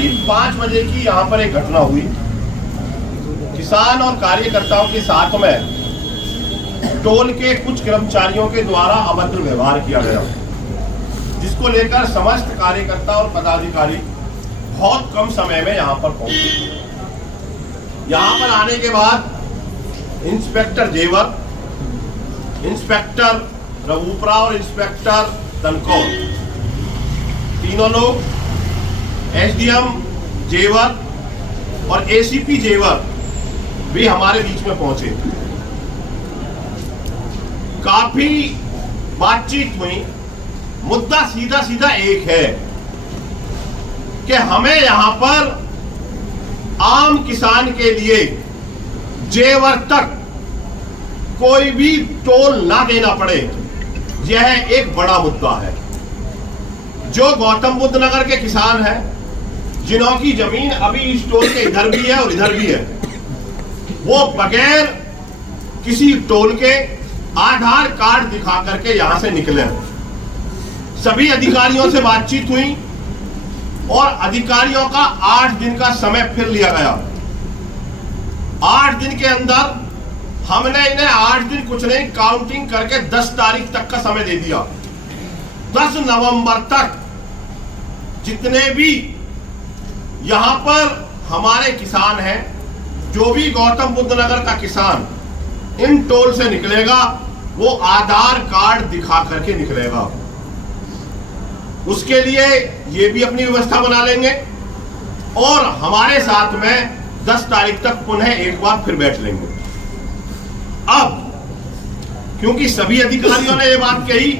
करीब 5 बजे की यहाँ पर एक घटना हुई। किसान और कार्यकर्ताओं के साथ में टोल के कुछ कर्मचारियों के द्वारा अभद्र व्यवहार किया गया, जिसको लेकर समस्त कार्यकर्ता और पदाधिकारी बहुत कम समय में यहाँ पर पहुंचे। यहाँ पर आने के बाद इंस्पेक्टर जेवर, इंस्पेक्टर रघुपुरा और इंस्पेक्टर तनकौर, तीनों लोग एसडीएम जेवर और एसीपी जेवर भी हमारे बीच में पहुंचे। काफी बातचीत हुई। मुद्दा सीधा सीधा एक है कि हमें यहां पर आम किसान के लिए जेवर तक कोई भी टोल ना देना पड़े, यह एक बड़ा मुद्दा है। जो गौतम बुद्ध नगर के किसान हैं, जिन्होंकी जमीन अभी इस टोल के इधर भी है और इधर भी है, वो बगैर किसी टोल के आधार कार्ड दिखा करके यहां से निकले। सभी अधिकारियों से बातचीत हुई और अधिकारियों का 8 दिन का समय फिर लिया गया। 8 दिन के अंदर हमने इन्हें 8 दिन कुछ नहीं, काउंटिंग करके 10 तारीख तक का समय दे दिया। 10 नवंबर तक जितने भी यहां पर हमारे किसान हैं, जो भी गौतम बुद्ध नगर का किसान इन टोल से निकलेगा, वो आधार कार्ड दिखा करके निकलेगा। उसके लिए ये भी अपनी व्यवस्था बना लेंगे और हमारे साथ में 10 तारीख तक पुनः एक बार फिर बैठ लेंगे। अब क्योंकि सभी अधिकारियों ने ये बात कही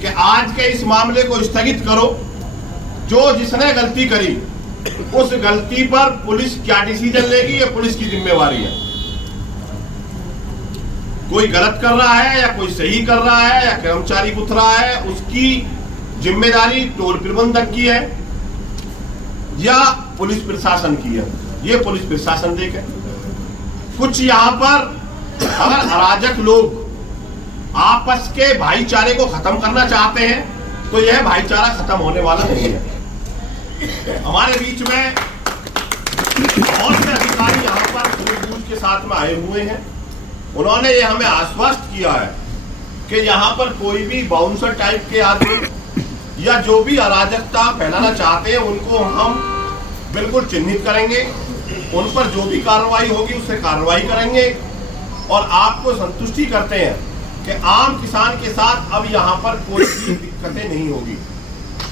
कि आज के इस मामले को स्थगित करो, जो जिसने गलती करी उस गलती पर पुलिस क्या डिसीजन लेगी, ये पुलिस की जिम्मेवारी है। कोई गलत कर रहा है या कोई सही कर रहा है या कर्मचारी गुथ रहा है, उसकी जिम्मेदारी टोल प्रबंधक की है या पुलिस प्रशासन की है, ये पुलिस प्रशासन देखे। कुछ यहां पर अगर अराजक लोग आपस के भाईचारे को खत्म करना चाहते हैं, तो यह भाईचारा खत्म होने वाला नहीं है। हमारे बीच में बहुत से अधिकारी यहाँ पर सूझबूझ के साथ में आए हुए हैं। उन्होंने ये हमें आश्वस्त किया है कि यहाँ पर कोई भी बाउंसर टाइप के आदमी या जो भी अराजकता फैलाना चाहते हैं, उनको हम बिल्कुल चिन्हित करेंगे। उन पर जो भी कार्रवाई होगी उससे कार्रवाई करेंगे और आपको संतुष्टि करते हैं कि आम किसान के साथ अब यहाँ पर कोई भी दिक्कतें नहीं होगी।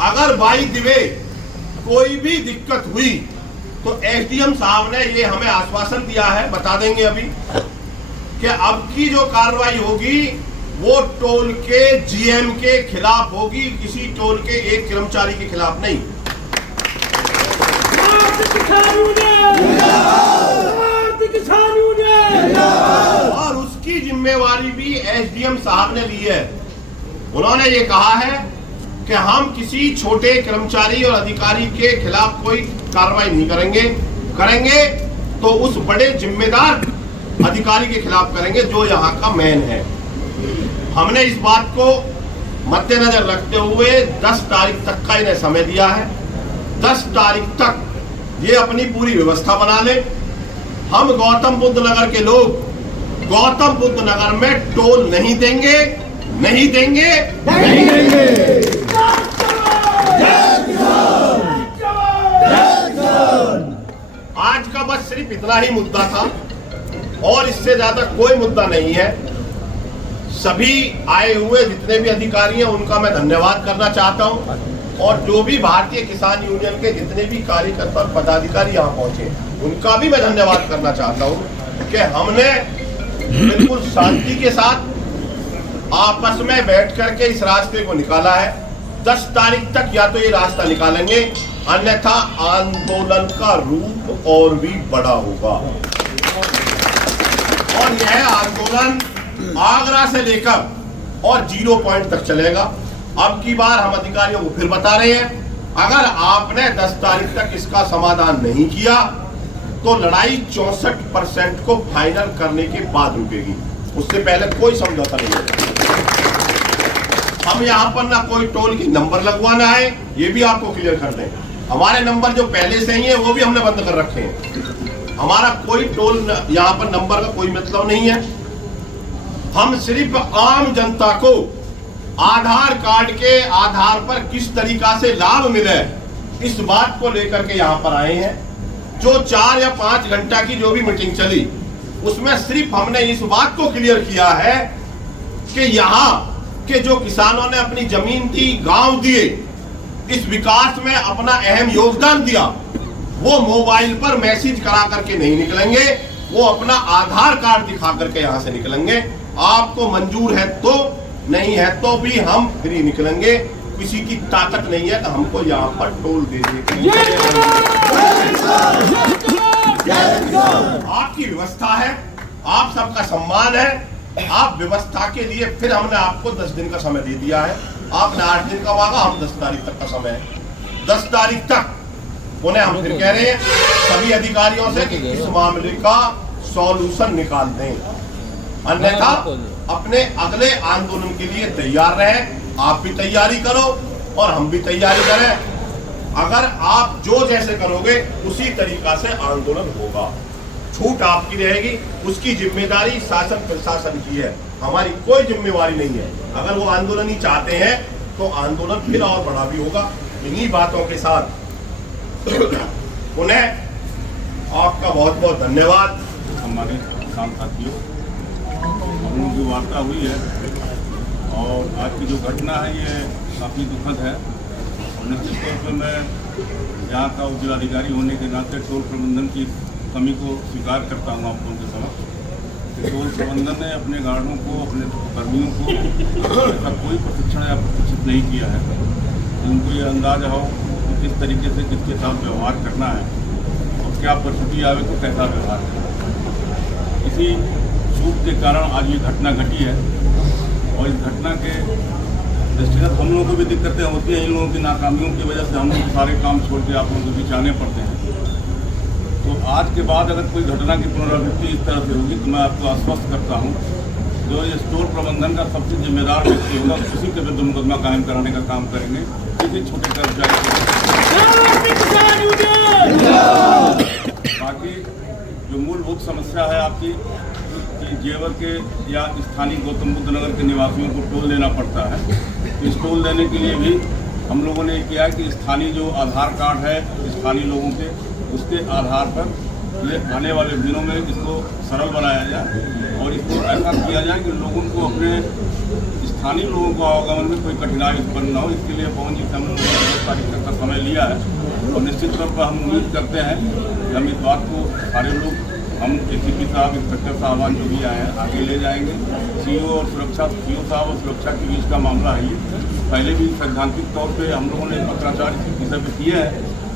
अगर बाई द वे कोई भी दिक्कत हुई तो एसडीएम साहब ने ये हमें आश्वासन दिया है, बता देंगे अभी, कि अब की जो कार्रवाई होगी वो टोल के जीएम के खिलाफ होगी, किसी टोल के एक कर्मचारी के खिलाफ नहीं। और उसकी जिम्मेवारी भी एसडीएम साहब ने ली है। उन्होंने ये कहा है कि हम किसी छोटे कर्मचारी और अधिकारी के खिलाफ कोई कार्रवाई नहीं करेंगे तो उस बड़े जिम्मेदार अधिकारी के खिलाफ करेंगे जो यहाँ का मेन है। हमने इस बात को मद्देनजर रखते हुए 10 तारीख तक का इन्हें समय दिया है। 10 तारीख तक ये अपनी पूरी व्यवस्था बना ले। हम गौतम बुद्ध नगर के लोग गौतम बुद्ध नगर में टोल नहीं देंगे। आज का बस सिर्फ इतना ही मुद्दा था और इससे ज्यादा कोई मुद्दा नहीं है। सभी आए हुए जितने भी अधिकारी हैं उनका मैं धन्यवाद करना चाहता हूं और जो भी भारतीय किसान यूनियन के जितने भी कार्यकर्ता और पदाधिकारी यहाँ पहुंचे उनका भी मैं धन्यवाद करना चाहता हूं कि हमने बिल्कुल शांति के साथ आपस में बैठ करके इस रास्ते को निकाला है। 10 तारीख तक या तो ये रास्ता निकालेंगे, अन्यथा आंदोलन का रूप और भी बड़ा होगा और यह आंदोलन आगरा से लेकर और 0 पॉइंट तक चलेगा। अब की बार हम अधिकारियों को फिर बता रहे हैं, अगर आपने 10 तारीख तक इसका समाधान नहीं किया तो लड़ाई 64% को फाइनल करने के बाद रुकेगी, उससे पहले कोई समझौता नहीं होगा। हम यहाँ पर ना कोई टोल की नंबर लगवाना है, ये भी आपको क्लियर कर दें। हमारे नंबर जो पहले से ही है वो भी हमने बंद कर रखे हैं। हमारा कोई टोल यहाँ पर नंबर का कोई मतलब नहीं है। हम सिर्फ आम जनता को आधार कार्ड के आधार पर किस तरीका से लाभ मिले इस बात को लेकर के यहाँ पर आए हैं। जो 4 या 5 घंटा की जो भी मीटिंग चली उसमें सिर्फ हमने इस बात को क्लियर किया है कि यहाँ के जो किसानों ने अपनी जमीन दी, गांव दिए, इस विकास में अपना अहम योगदान दिया, वो मोबाइल पर मैसेज करा करके नहीं निकलेंगे, वो अपना आधार कार्ड दिखा करके यहाँ से निकलेंगे। आपको मंजूर है तो, नहीं है तो भी हम फ्री निकलेंगे। किसी की ताकत नहीं है कि हमको यहाँ पर टोल दे देंगे। आपकी व्यवस्था है, आप सबका सम्मान है। आप व्यवस्था के लिए फिर हमने आपको 10 दिन का समय दे दिया है। आपने 8 दिन का मांगा, हम 10 तारीख तक का समय है। 10 तारीख तक उन्हें हम फिर कह रहे हैं सभी अधिकारियों से कि इस मामले का सॉल्यूशन निकाल दें, अन्यथा अपने अगले आंदोलन के लिए तैयार रहें। आप भी तैयारी करो और हम भी तैयारी करें। अगर आप जो जैसे करोगे उसी तरीका से आंदोलन होगा। छूट आपकी रहेगी, उसकी जिम्मेदारी शासन प्रशासन की है, हमारी कोई जिम्मेवारी नहीं है। अगर वो आंदोलन ही चाहते हैं तो आंदोलन फिर और बड़ा भी होगा। इन्हीं बातों के साथ उन्हें आपका बहुत बहुत धन्यवाद। हमारे किसान साथियों, हम लोग जो वार्ता हुई है और आज की जो घटना है ये काफ़ी दुखद है। और निश्चित तौर पर मैं यहाँ का जिलाधिकारी होने के नाते टोल प्रबंधन की कमी को स्वीकार करता हूँ आप लोगों के समक्ष। टोल प्रबंधन ने अपने गार्डों को, अपने कर्मियों को ऐसा कोई प्रशिक्षण या प्रशिक्षित नहीं किया है। उनको ये अंदाजा हो कि किस तरीके से किसके साथ व्यवहार करना है और क्या परिस्थिति आवे तो कैसा व्यवहार करना। इसी चूक के कारण आज ये घटना घटी है और इस घटना के दृष्टिगत हम लोगों को भी दिक्कतें होती हैं। इन लोगों की नाकामियों की वजह से हम लोग सारे काम छोड़ के आप लोगों के बीच आने पड़ते हैं। तो आज के बाद अगर कोई घटना की पुनरावृत्ति इस तरह से होगी तो मैं आपको आश्वस्त करता हूँ जो ये स्टोर प्रबंधन का सबसे जिम्मेदार व्यक्ति होगा उसी के विरुद्ध मुकदमा कायम कराने का काम करेंगे। किसी छोटे कर्मचारी बाकी जो मूलभूत समस्या है आपकी कि जेवर के या स्थानीय गौतम बुद्ध नगर के निवासियों को टोल देना पड़ता है। तो इस टोल देने के लिए भी हम लोगों ने किया है कि स्थानीय जो आधार कार्ड है स्थानीय लोगों के, उसके आधार पर ये आने वाले दिनों में इसको सरल बनाया जाए और इसको ऐसा किया जाए कि लोगों को अपने स्थानीय लोगों को आवागमन में कोई कठिनाई उत्पन्न न हो। इसके लिए पवन जी से हम लोगों ने 10 तारीख तक का समय लिया है और निश्चित तौर पर हम उम्मीद करते हैं कि हम इस बात को सारे लोग, हम एसीपी साहब, इंस्पेक्टर साहबान जो भी आए हैं आगे ले जाएंगे। सीओ साहब और सुरक्षा के बीच का मामला है ये। पहले भी सैद्धांतिक तौर पे हम लोगों ने पत्राचार इस विषय पर किया है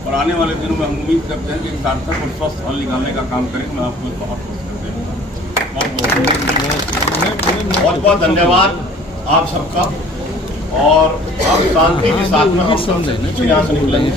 और आने वाले दिनों में हम उम्मीद करते हैं कि एक सार्थक और स्वस्थ हल निकालने का काम करेंगे। मैं आपको बहुत खुश करते हैं। बहुत बहुत धन्यवाद आप सबका और आप शांति के साथ में हम सब यहाँ से निकलेंगे।